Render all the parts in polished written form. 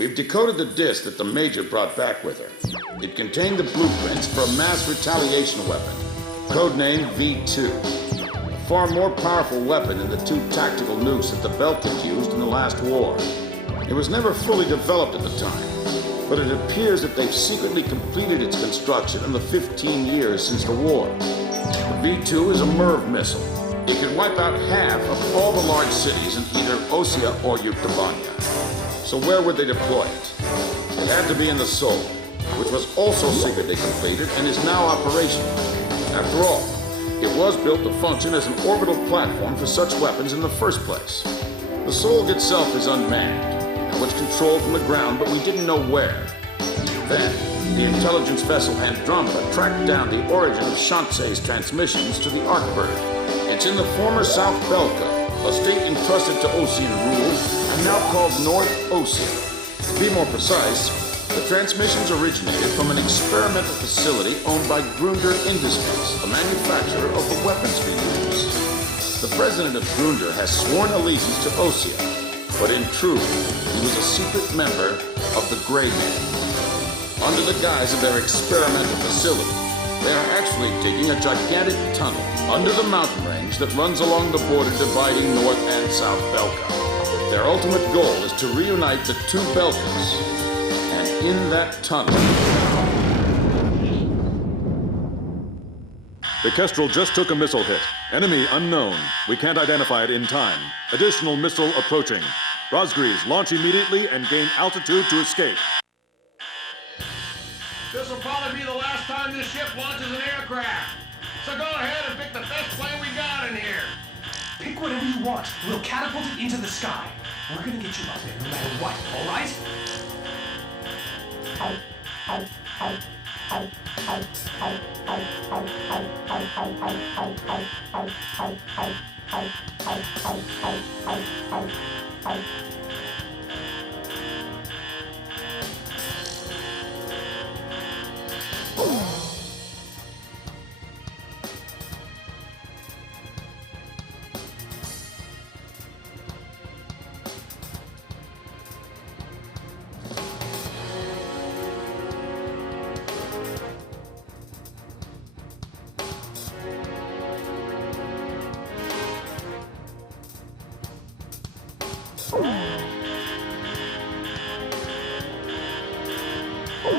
We've decoded the disc that the Major brought back with her. It contained the blueprints for a mass retaliation weapon, codenamed V2. A far more powerful weapon than the two tactical nukes that the Belkans used in the last war. It was never fully developed at the time, but it appears that they've secretly completed its construction in the 15 years since the war. The V2 is a MIRV missile. It can wipe out half of all the large cities in either Osean or Yuktobanian. So where would they deploy it? It had to be in the SOLG, which was also secretly completed and is now operational. After all, it was built to function as an orbital platform for such weapons in the first place. The SOLG itself is unmanned and was controlled from the ground, but we didn't know where. Then, the intelligence vessel Andromeda tracked down the origin of Shanxe's transmissions to the Arcbird. It's in the former South Belka, a state entrusted to Osean rule and now called North Osean. To be more precise, the transmissions originated from an experimental facility owned by Grunder Industries, the manufacturer of the weapons we use. The president of Grunder has sworn allegiance to Osean, but in truth, he was a secret member of the Gray Men. Under the guise of their experimental facility, they are actually digging a gigantic tunnel under the mountain range that runs along the border dividing North and South Belka. Their ultimate goal is to reunite the two Belkas, and in that tunnel... The Kestrel just took a missile hit. Enemy unknown. We can't identify it in time. Additional missile approaching. Razgriz, launch immediately and gain altitude to escape. This will probably be the last time this ship launches an aircraft. So go ahead and pick the best plane we got in here. Pick whatever you want. We'll catapult it into the sky. We're gonna get you up there no matter what, all right?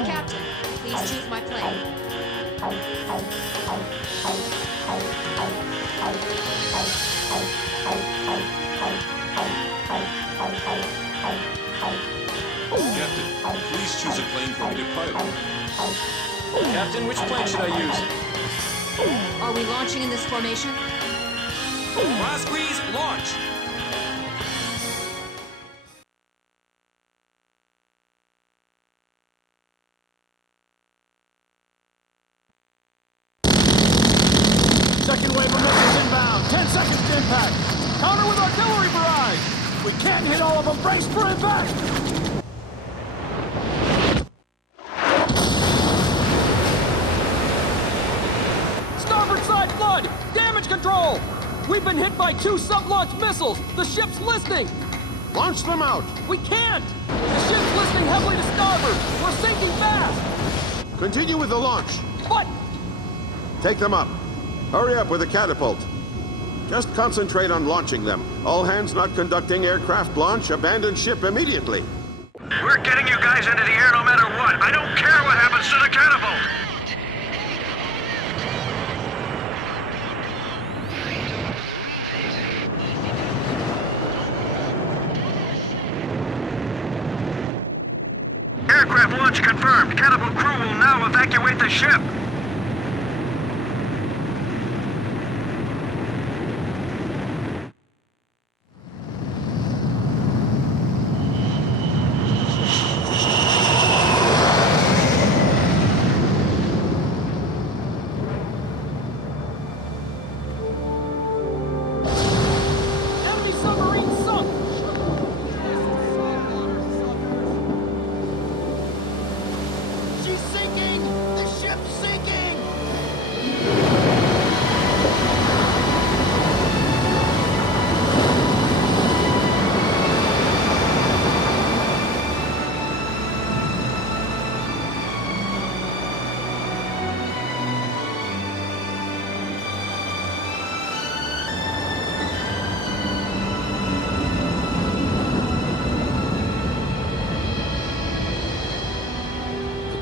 Captain, please choose my plane. Captain, please choose a plane for me to pilot. Captain, which plane should I use? Are we launching in this formation? Razgriz, launch! Second wave of missiles inbound. 10 seconds to impact. Counter with artillery barrage. We can't hit all of them. Brace for impact. Starboard side flood. Damage control. We've been hit by 2 sub-launch missiles. The ship's listing. Launch them out. We can't. The ship's listing heavily to starboard. We're sinking fast. Continue with the launch. But Take them up. Hurry up with the catapult. Just concentrate on launching them. All hands not conducting aircraft launch, abandon ship immediately. We're getting you guys into the air no matter what. I don't care what happens to the catapult. Aircraft launch confirmed. Catapult crew will now evacuate the ship. enemy submarine sunk. She's sinking. The ship's sinking.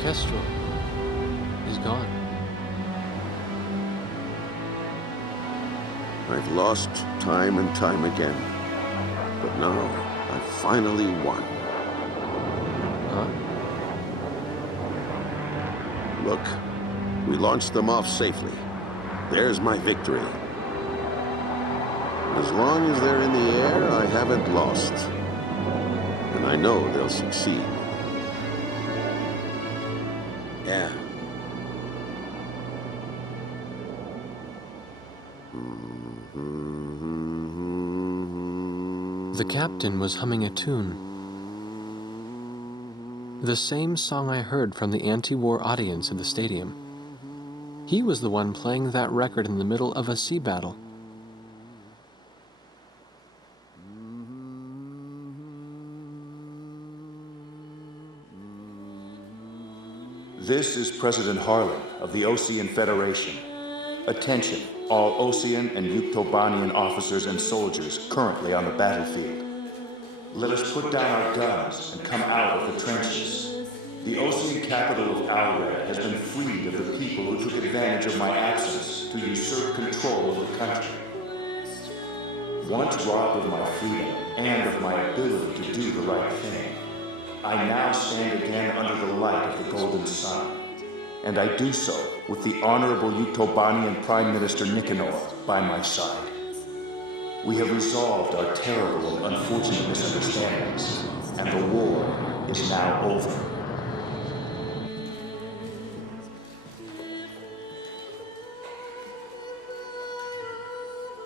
Kestrel is gone. I've lost time and time again. But now, I've finally won. Huh? Look, we launched them off safely. There's my victory. As long as they're in the air, I haven't lost. And I know they'll succeed. Yeah. The captain was humming a tune. The same song I heard from the anti-war audience in the stadium. He was the one playing that record in the middle of a sea battle. This is President Harlan of the Osean Federation. Attention, all Osean and Yuktobanian officers and soldiers currently on the battlefield. Let us put down our guns and come out of the trenches. The Osean capital of Alred has been freed of the people who took advantage of my absence to usurp control of the country. Once robbed of my freedom and of my ability to do the right thing, I now stand again under the light of the golden sun. And I do so with the Honorable Yuktobanian Prime Minister Nicanor by my side. We have resolved our terrible and unfortunate misunderstandings, and the war is now over.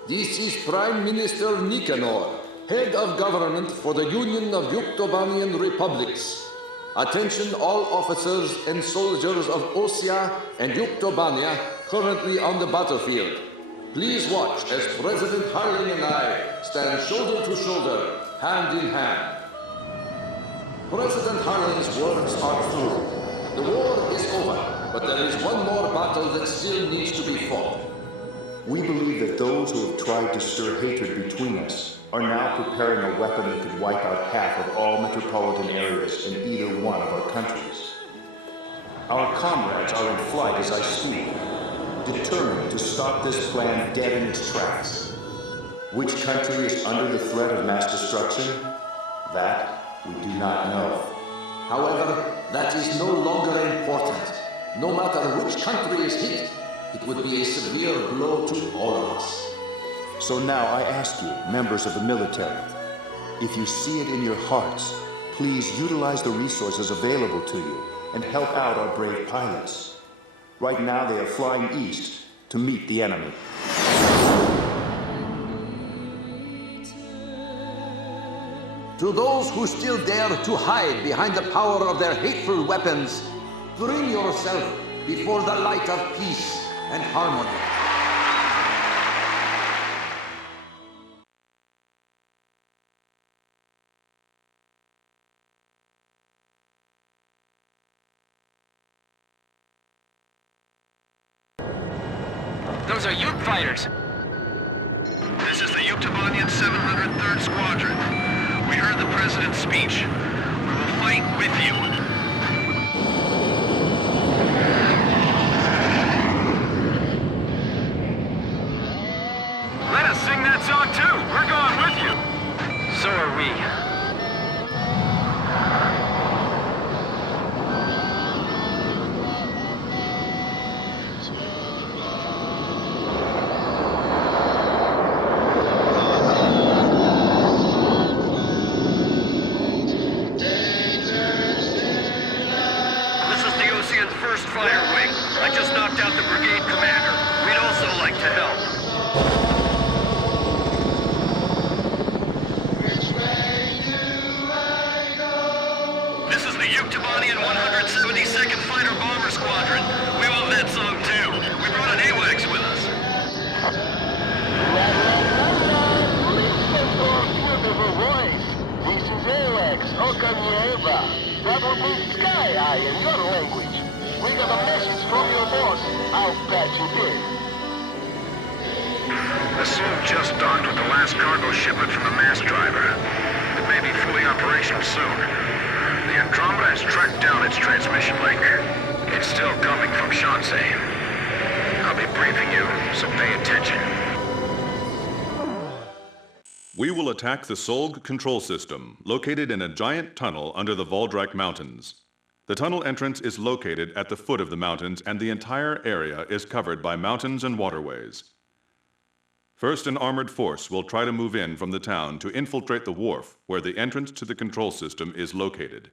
This is Prime Minister Nicanor, Head of Government for the Union of Yuktobanian Republics. Attention all officers and soldiers of Osean and Yuktobania currently on the battlefield. Please watch as President Harlan and I stand shoulder to shoulder, hand in hand. President Harlan's words are true. The war is over, but there is one more battle that still needs to be fought. We believe that those who have tried to stir hatred between us are now preparing a weapon that could wipe out half of all metropolitan areas in either one of our countries. Our comrades are in flight as I speak, determined to stop this plan dead in its tracks. Which country is under the threat of mass destruction? That we do not know. However, that is no longer important. No matter which country is hit, it would be a severe blow to all of us. So now I ask you, members of the military, if you see it in your hearts, please utilize the resources available to you and help out our brave pilots. Right now they are flying east to meet the enemy. To those who still dare to hide behind the power of their hateful weapons, bring yourself before the light of peace and harmony. Those are Yuk fighters. This is the Yuktobanian 703rd Squadron. We heard the President's speech. We will fight with you. Let us sing that song too. We're going with you. So are we. Yuktobanian 172nd Fighter Bomber Squadron. We love that song too. We brought an AWACS with us. This is AWACS, Okamieva. That would mean Sky Eye in your language. We got a message from your boss. I'll bet you did. The SOLG just docked with the last cargo shipment from the mass driver. It may be fully operational soon. The Andromeda has tracked down its transmission link. It's still coming from Shanxi. I'll be briefing you, so pay attention. We will attack the SOLG control system, located in a giant tunnel under the Voldrak Mountains. The tunnel entrance is located at the foot of the mountains, and the entire area is covered by mountains and waterways. First, an armored force will try to move in from the town to infiltrate the wharf, where the entrance to the control system is located.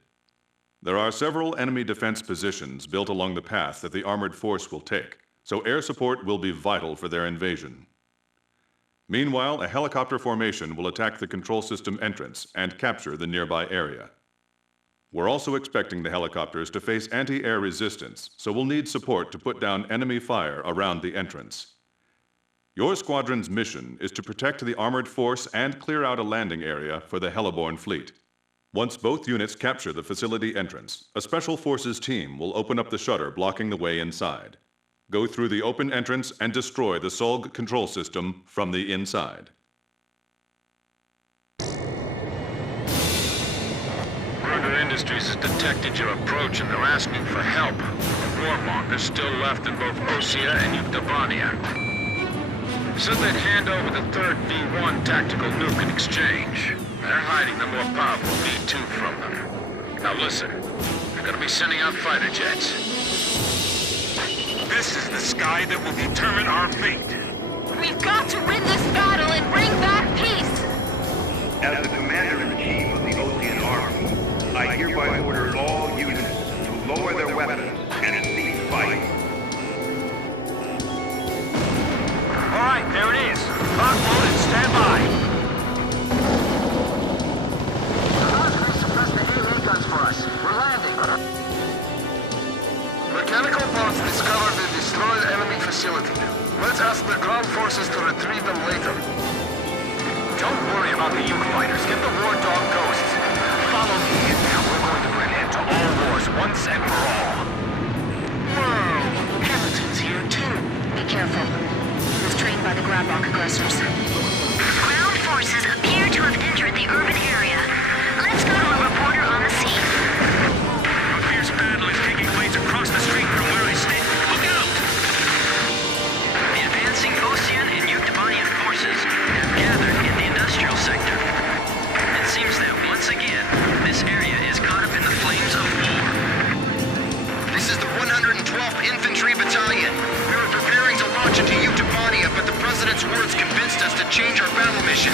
There are several enemy defense positions built along the path that the armored force will take, so air support will be vital for their invasion. Meanwhile, a helicopter formation will attack the control system entrance and capture the nearby area. We're also expecting the helicopters to face anti-air resistance, so we'll need support to put down enemy fire around the entrance. Your squadron's mission is to protect the armored force and clear out a landing area for the Heliborn fleet. Once both units capture the facility entrance, a special forces team will open up the shutter blocking the way inside. Go through the open entrance and destroy the SOLG control system from the inside. Burger Industries has detected your approach and they're asking for help. The warmongers still left in both Osean and Yuktobanian. Said they'd hand over the third V1 tactical nuke in exchange. They're hiding the more powerful V2 from them. Now listen, they're gonna be sending out fighter jets. This is the sky that will determine our fate. We've got to win this battle and bring back peace! As the Commander-in-Chief of the Osean Army, I hereby order all units to lower their weapons and cease fighting. All right, there it is. Lock, load, and stand by. Razgriz suppressed the AA guns for us. We're landing. Mechanical bots discovered the destroyed enemy facility. Let's ask the ground forces to retrieve them later. Don't worry about the Yuk fighters. Get the war dog ghosts. Follow me, and now we're going to put an end to all wars once and for all. Whoa! Hamilton's here too. Be careful. He was trained by the Grabrock aggressors. Ground forces appear to have entered the urban area. Let's go to a reporter on the scene. A fierce battle is taking place across the street from where I stand. Look out! The advancing Osean and Yuktobanian forces have gathered in the industrial sector. It seems that once again, this area is caught up in the flames of war. This is the 112th Infantry Battalion. We were preparing to launch into Yuktobania, but the President's words convinced us to change our battle mission.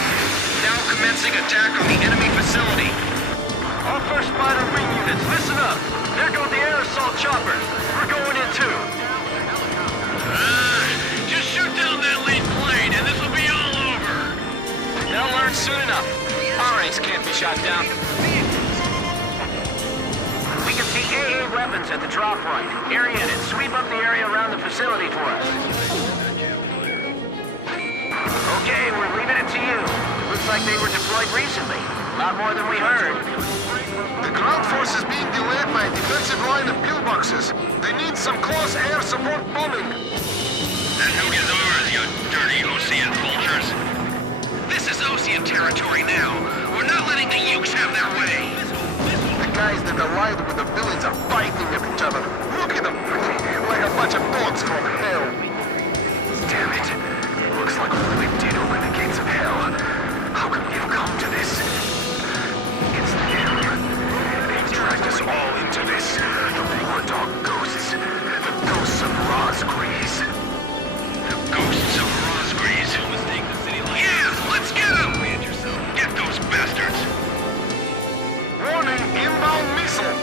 Now commencing attack on the enemy facility. All first fighter wing units, listen up! There go the air assault choppers! We're going in too! Just shoot down that lead plane and this will be all over! They'll learn soon enough. Our ace can't be shot down. We can see AA weapons at the drop point. Area units, sweep up the area around the facility for us. Okay, we're leaving it to you. Looks like they were deployed recently. A lot more than we heard. The ground force is being delayed by a defensive line of pillboxes. They need some close air support bombing. That nuke is ours, you dirty Osean vultures. This is Osean territory now. We're not letting the Yuks have their way. The guys that allied with the villains are fighting with each other. Look at them, like a bunch of dogs from hell. Damn it. Looks like we did open the gates of hell. How could we have come to this? It's them. They dragged us all into this. The war dog ghosts. The ghosts of Razgriz. The ghosts of Razgriz. Yeah, let's get them! Get those bastards! Warning, inbound missile!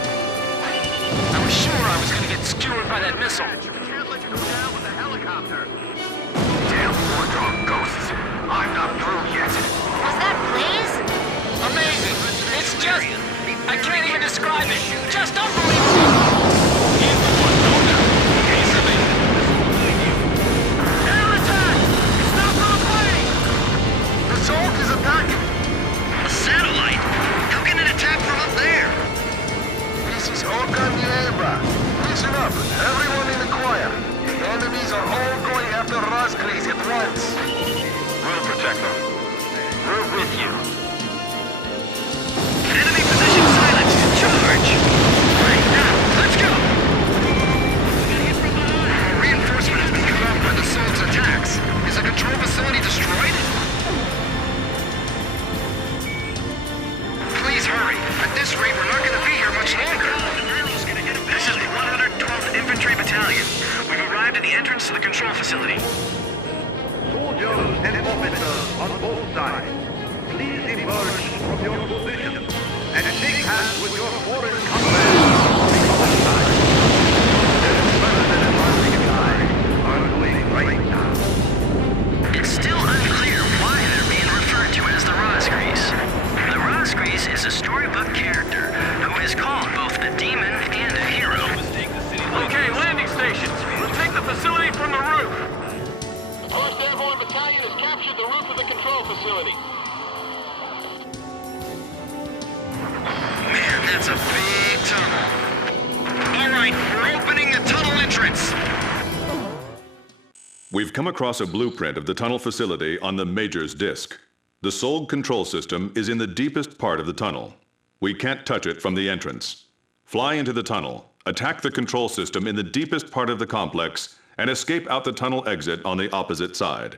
emerge from your position and shake hands with your foreign comrades. Because this President and Razgriz are doing right now. It's still unclear why they're being referred to as the Razgriz. The Razgriz is a storybook character who is called both a demon and a hero. Okay, landing stations. We'll take the facility from the roof. The 1st Airborne Battalion has captured the roof of the control facility. Man, that's a big tunnel. All right, we're opening the tunnel entrance. We've come across a blueprint of the tunnel facility on the Major's disk. The SOLG control system is in the deepest part of the tunnel. We can't touch it from the entrance. Fly into the tunnel, attack the control system in the deepest part of the complex, and escape out the tunnel exit on the opposite side.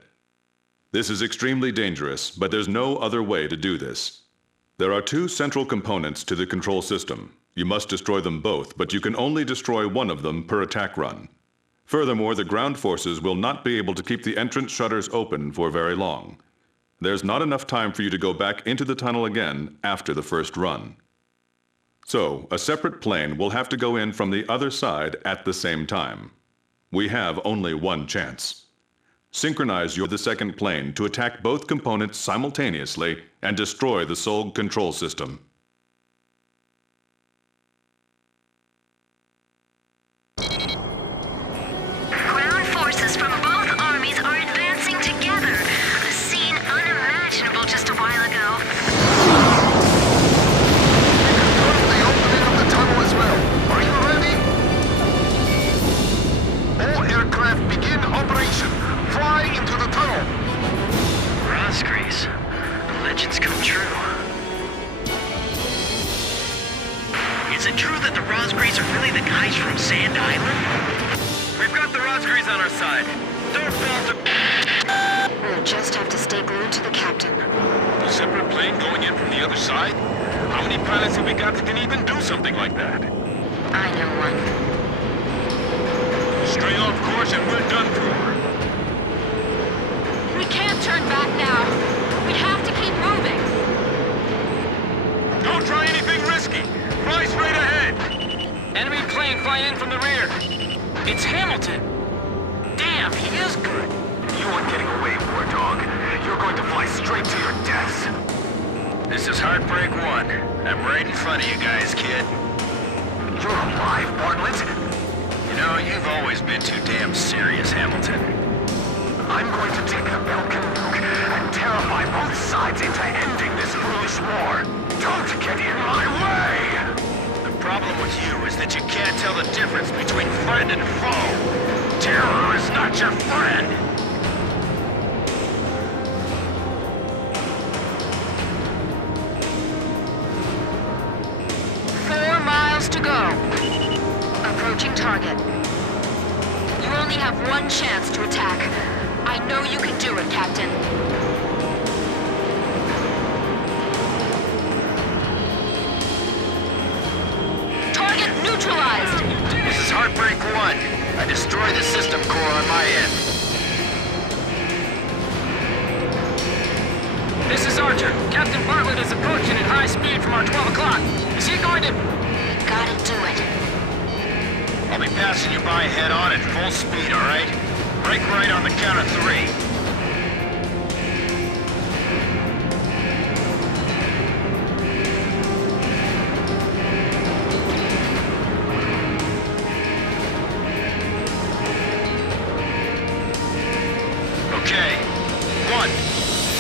This is extremely dangerous, but there's no other way to do this. There are two central components to the control system. You must destroy them both, but you can only destroy one of them per attack run. Furthermore, the ground forces will not be able to keep the entrance shutters open for very long. There's not enough time for you to go back into the tunnel again after the first run. So, a separate plane will have to go in from the other side at the same time. We have only one chance. Synchronize the second plane to attack both components simultaneously and destroy the SOLG control system. Ground forces from both armies are advancing together. A scene unimaginable just a while ago. The opening of the tunnel as well. Are you ready? All aircraft begin operation. Fly into the tunnel. Razgriz. Legends come true. Is it true that the Razgriz are really the guys from Sand Island? We've got the Razgriz on our side. Don't fall to... We'll just have to stay glued to the captain. A separate plane going in from the other side? How many pilots have we got that can even do something like that? I know one. Stray off course and we're done for. We can't turn back now. We have to keep moving. Don't try anything risky. Fly straight ahead. Enemy plane flying in from the rear. It's Hamilton. Damn, he is good. You aren't getting away, War Dog. You're going to fly straight to your deaths. This is Heartbreak 1. I'm right in front of you guys, kid. You're alive, Bartlett. You know, you've always been too damn serious, Hamilton. I'm going to take the Belka nuke and terrify both sides into ending this foolish war. Don't get in my way! The problem with you is that you can't tell the difference between friend and foe. Terror is not your friend. 4 miles to go. Approaching target. You only have one chance to attack. I know you can do it, Captain. Target neutralized! This is Heartbreak 1. I destroy the system core on my end. This is Archer. Captain Bartlett is approaching at high speed from our 12 o'clock. Is he going to... Gotta do it. I'll be passing you by head-on at full speed, all right? Break right on the count of 3. Okay. 1,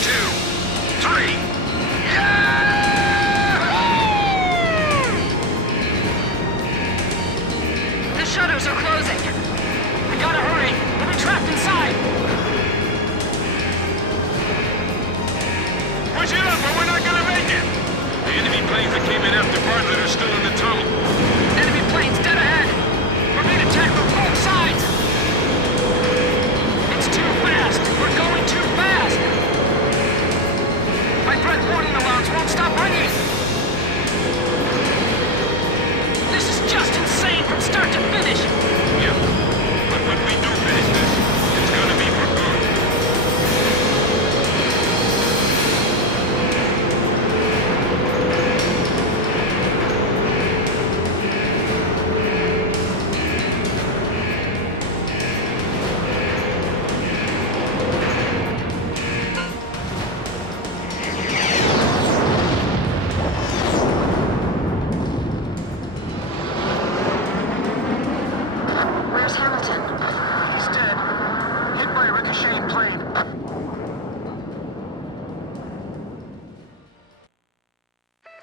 2, 3. The shutters are closing. We gotta hurry. We'll be trapped inside. Push it up or we're not gonna make it. The enemy planes that came in after Bartlett are still in the tunnel. Enemy planes dead ahead. We're being attacked from both sides. It's too fast. We're going too fast. My threat warning alarms won't stop ringing. This is just insane from start to finish. Yeah, but when we do finish this, it's gonna be for good.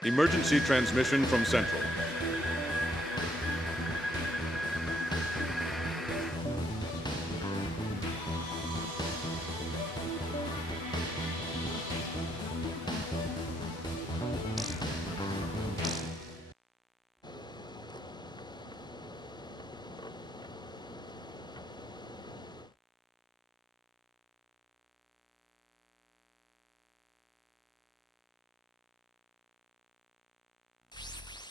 Emergency transmission from Central.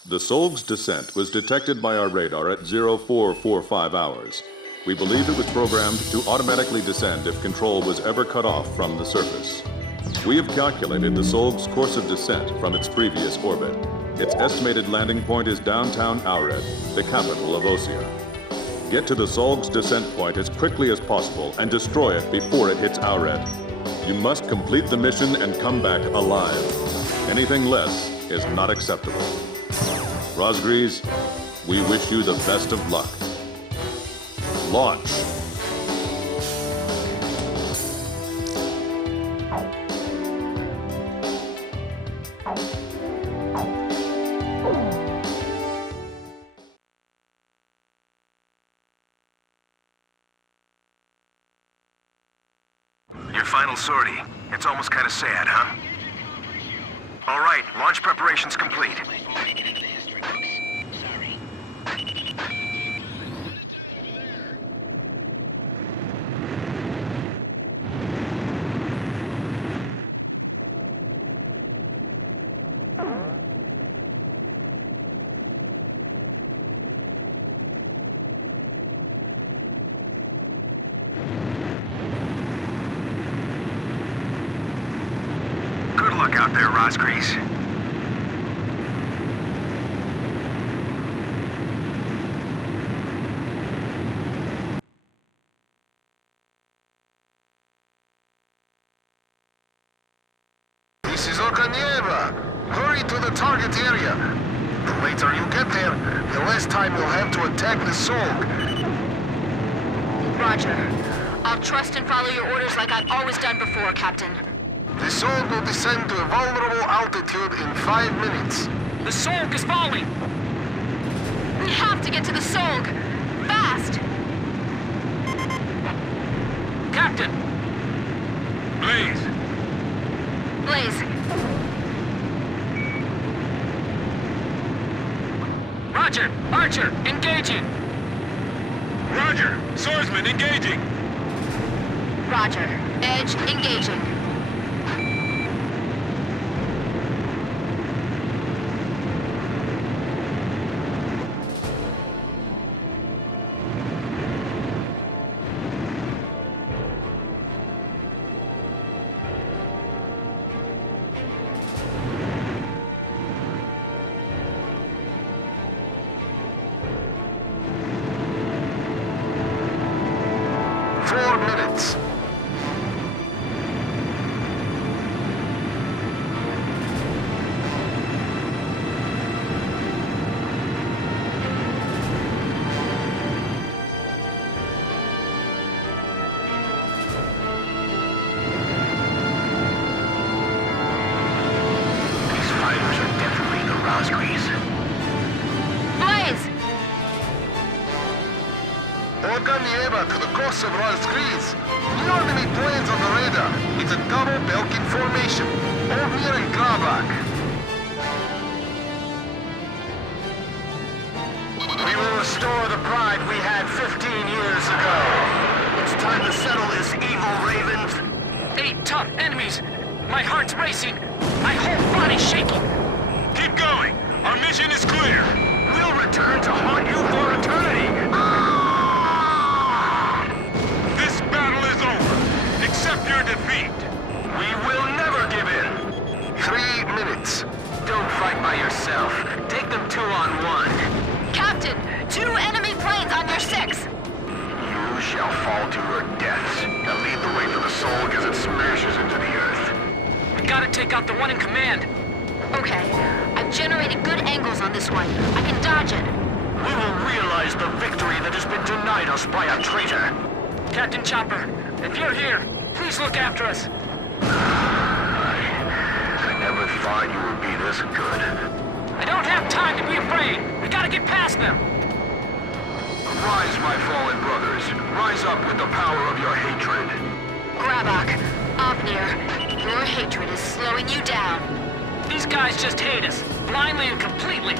The SOLG's descent was detected by our radar at 0445 hours. We believe it was programmed to automatically descend if control was ever cut off from the surface. We have calculated the SOLG's course of descent from its previous orbit. Its estimated landing point is downtown Aured, the capital of Osean. Get to the SOLG's descent point as quickly as possible and destroy it before it hits Aured. You must complete the mission and come back alive. Anything less is not acceptable. Razgriz, we wish you the best of luck. Launch. Your final sortie. It's almost kind of sad, huh? All right, launch preparations complete. Good luck out there, Razgriz. This is Okanieva. Hurry to the target area. The later you get there, the less time you'll have to attack the SOLG. Roger. I'll trust and follow your orders like I've always done before, Captain. The SOLG will descend to a vulnerable altitude in 5 minutes. The SOLG is falling! We have to get to the SOLG! Fast! Captain! Blaze! Blaze. Roger! Archer, engaging! Roger! Swordsman engaging! Roger. Edge engaging. Okanieva to the coast of Razgriz. No enemy planes on the radar. It's a double Belkin formation. Osean and Grabak. We will restore the pride we had 15 years ago. It's time to settle this, evil ravens. 8 tough enemies! My heart's racing! My whole body's shaking! Keep going! Our mission is clear! We'll return to haunt you for eternity! This battle is over! Accept your defeat! We will never give in! 3 minutes. Don't fight by yourself. Take them 2-on-1. Captain, 2 enemy planes on your 6. You shall fall to your deaths. Now lead the way for the SOLG as it smashes into the earth. We gotta take out the one in command. Okay, I've generated good angles on this one. I can dodge it. We will realize the victory that has been denied us by a traitor. Captain Chopper, if you're here, please look after us. I never thought you would be this good. I don't have time to be afraid. We gotta get past them. Rise, my fallen brothers. Rise up with the power of your hatred. Grabak, Avnir, your hatred is slowing you down. These guys just hate us, blindly and completely.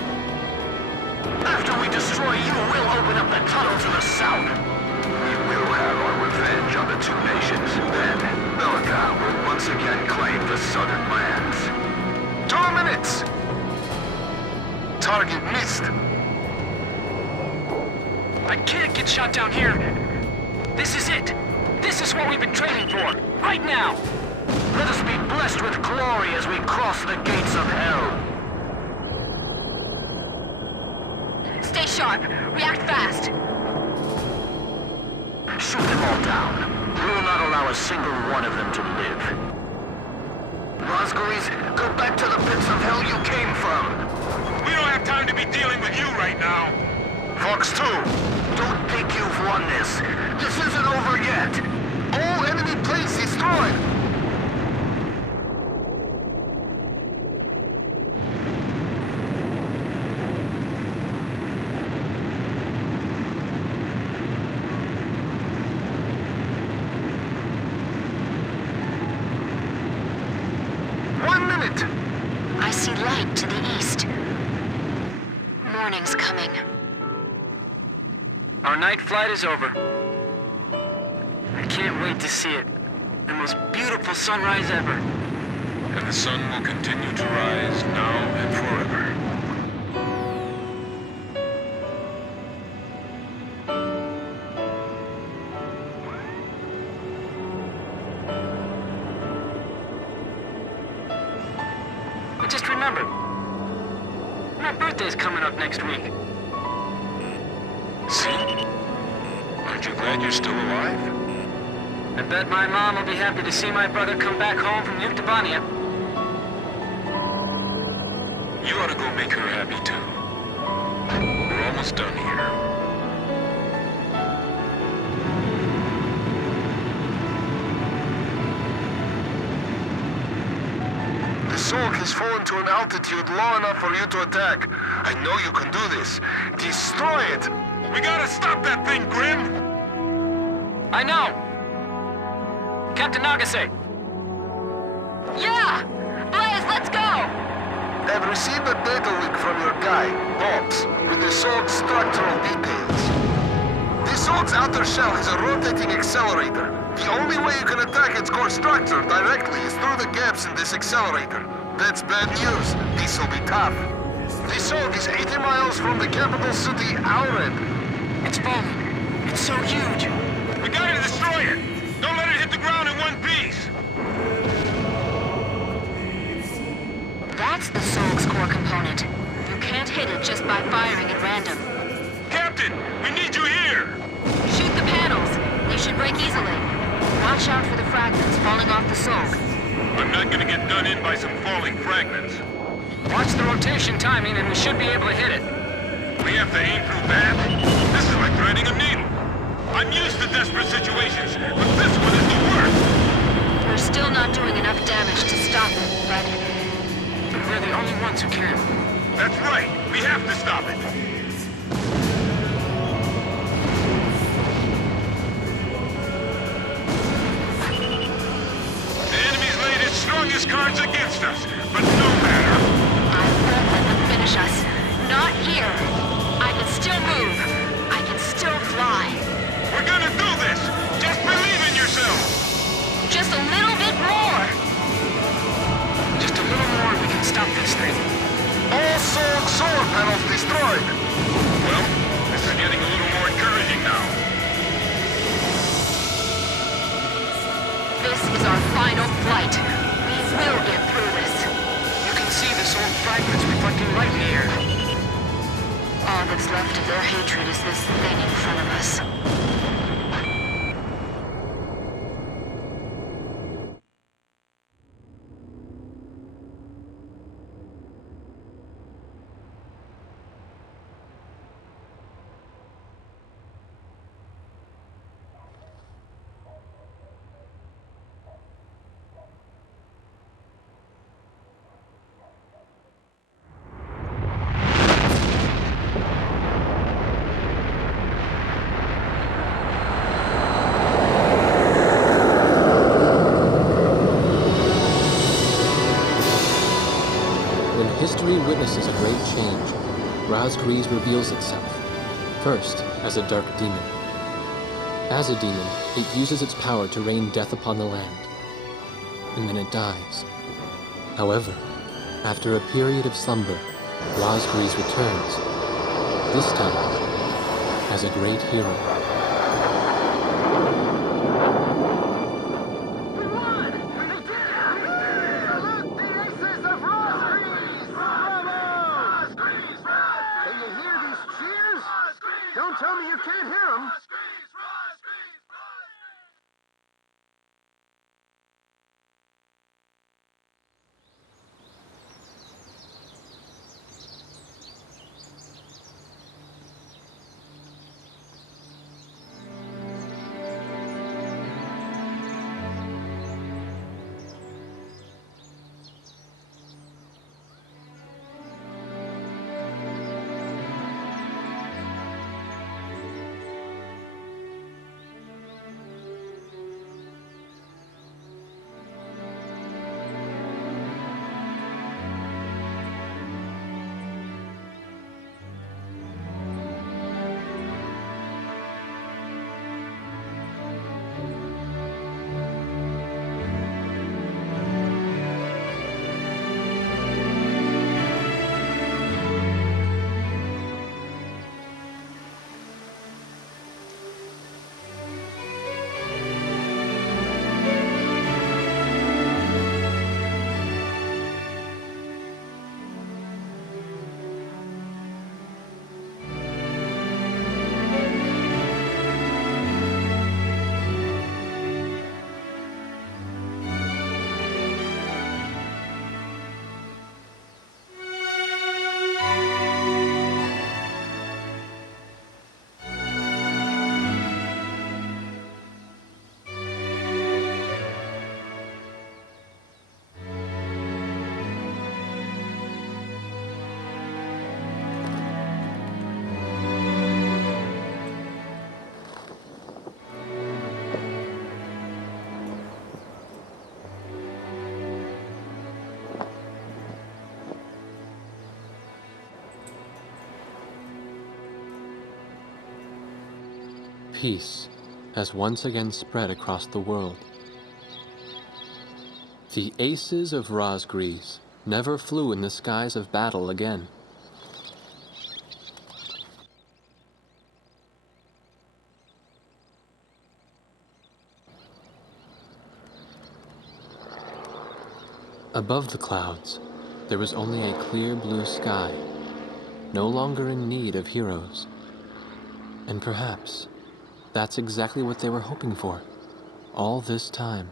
After we destroy you, we'll open up the tunnel to the south. We will have our revenge on the two nations. Then, Belka will once again claim the southern lands. 2 minutes! Target missed. I can't get shot down here. This is it. This is what we've been training for. Right now. Let us be blessed with glory as we cross the gates of hell. Stay sharp. React fast. Shoot them all down. We will not allow a single one of them to live. Razgriz, go back to the pits of hell you came from. We don't have time to be dealing with you right now. Fox 2, don't think you've won this. This isn't over yet. All enemy planes destroyed. I see light to the east. Morning's coming. Our night flight is over. I can't wait to see it. The most beautiful sunrise ever. And the sun will continue to rise now and forever. I just remembered. My birthday's coming up next week. See? Aren't you glad you're still alive? I bet my mom will be happy to see my brother come back home from Yuktobanian. You ought to go make her happy too. We're almost done here. The SOLG has fallen to an altitude low enough for you to attack. I know you can do this. Destroy it! We gotta stop that thing, Grim! I know! Captain Nagase! Yeah! Blaze, let's go! I've received a data link from your guy, Bobs, with the SOLG structural details. The SOLG's outer shell has a rotating accelerator. The only way you can attack its core structure directly is through the gaps in this accelerator. That's bad news. This'll be tough. The SOLG is 80 miles from the capital city, Aured. It's falling. It's so huge. We gotta destroy it! Don't let it hit the ground in one piece! That's the SOLG's core component. You can't hit it just by firing at random. Captain, we need you here! Shoot the panels. They should break easily. Watch out for the fragments falling off the SOLG. I'm not gonna get done in by some falling fragments. Watch the rotation timing and we should be able to hit it. We have to aim through that? This is like threading a needle. I'm used to desperate situations, but this one is the worst! We're still not doing enough damage to stop it, but we're the only ones who can. That's right! We have to stop it! The enemy's laid its strongest cards against us, but no matter. I won't let them finish us. Not here. I can still move. I can still fly. We're gonna do this! Just believe in yourself! Just a little bit more! Just a little more and we can stop this thing. All SOLG solar panels destroyed! Well, this is getting a little more encouraging now. This is our final flight. We will get through this. You can see the SOLG fragments reflecting light in the air. All that's left of their hatred is this thing in front of us. history witnesses a great change, Razgriz reveals itself, first as a dark demon. As a demon, it uses its power to rain death upon the land, and then it dies. However, after a period of slumber, Razgriz returns, this time as a great hero. Don't tell me you can't hear them. Peace has once again spread across the world. The ACES of Razgriz never flew in the skies of battle again. Above the clouds, there was only a clear blue sky, no longer in need of heroes. And perhaps that's exactly what they were hoping for, all this time.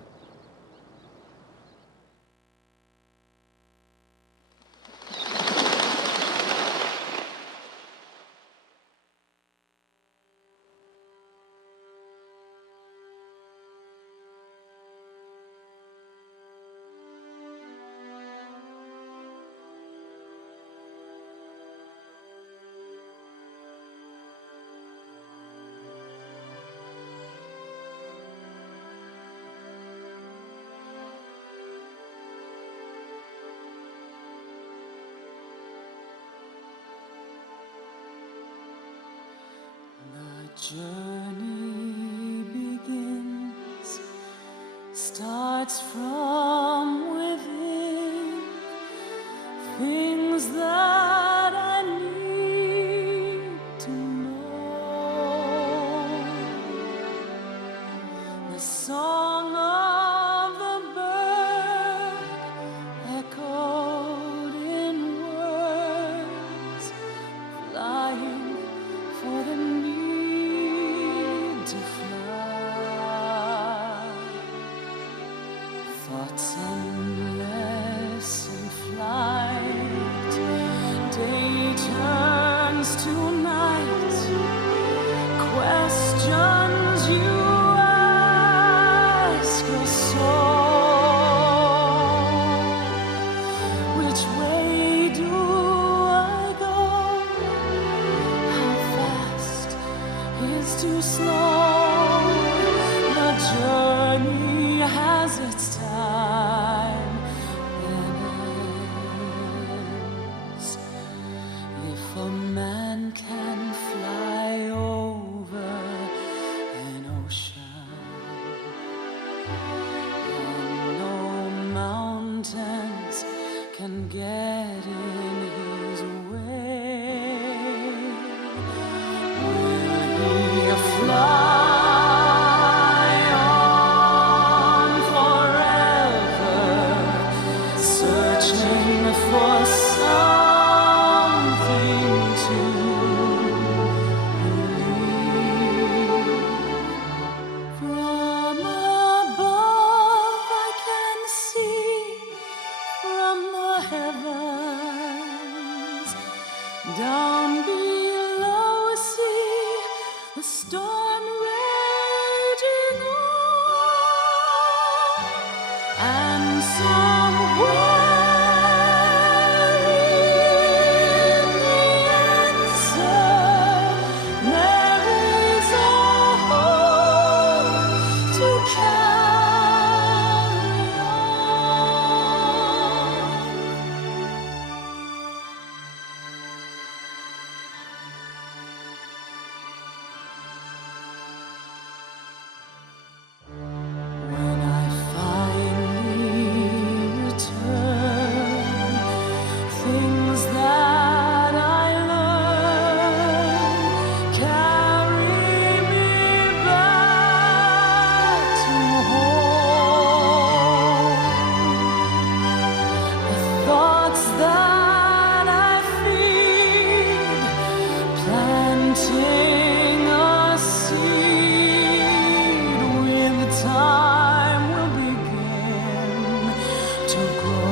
Journey begins, starts from within, things that I need to know. The song of the bird echoed in words, flying for the to fly. Thoughts mountains can get in his way. Will he fly on forever, searching for something to believe? From above I can see, from the heavens, down below see the storm raging on, and somewhere in the answer there is a hope to carry on. When I finally return, things that I learned carry me back to home. The thoughts that I feed, planting a seed, with time will begin to grow.